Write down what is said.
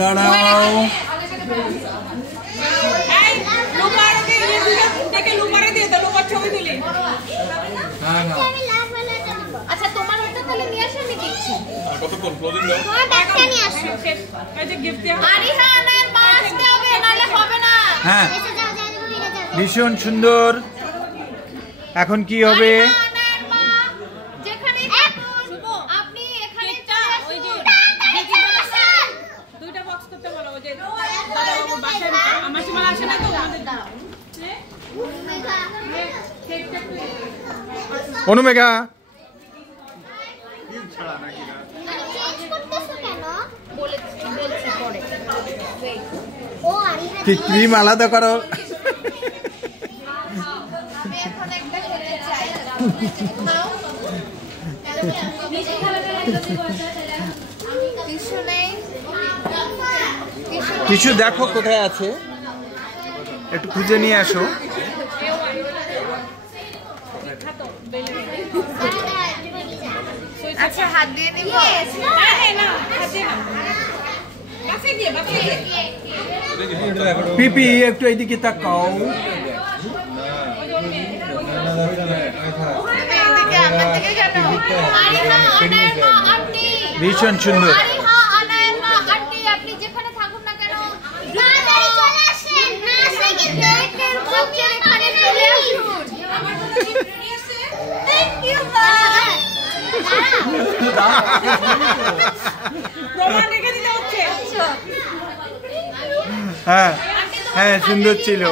দাঁড়াও আচ্ছা তোমার ওটা তাহলে নিয়ে আসো, আমি দিচ্ছি। কতক্ষণ ক্লোজিং দাও? তোমার ব্যাগটা নিয়ে আসো। এই যে গিফট দেয়া আরিহানের মা আসতে হবে, নালে হবে না। হ্যাঁ ভীষণ সুন্দর। এখন কি হবে? অনুমেঘা কি ক্রিম আলাদা করো। কিছু দেখো কোথায় আছে, একটু খুঁজে নিয়ে আসো। আচ্ছা হাত দিয়ে নিব। পিপি একটু এইদিকে তাকাও। ভীষণ সুন্দর। হ্যাঁ হ্যাঁ সুন্দর ছিল।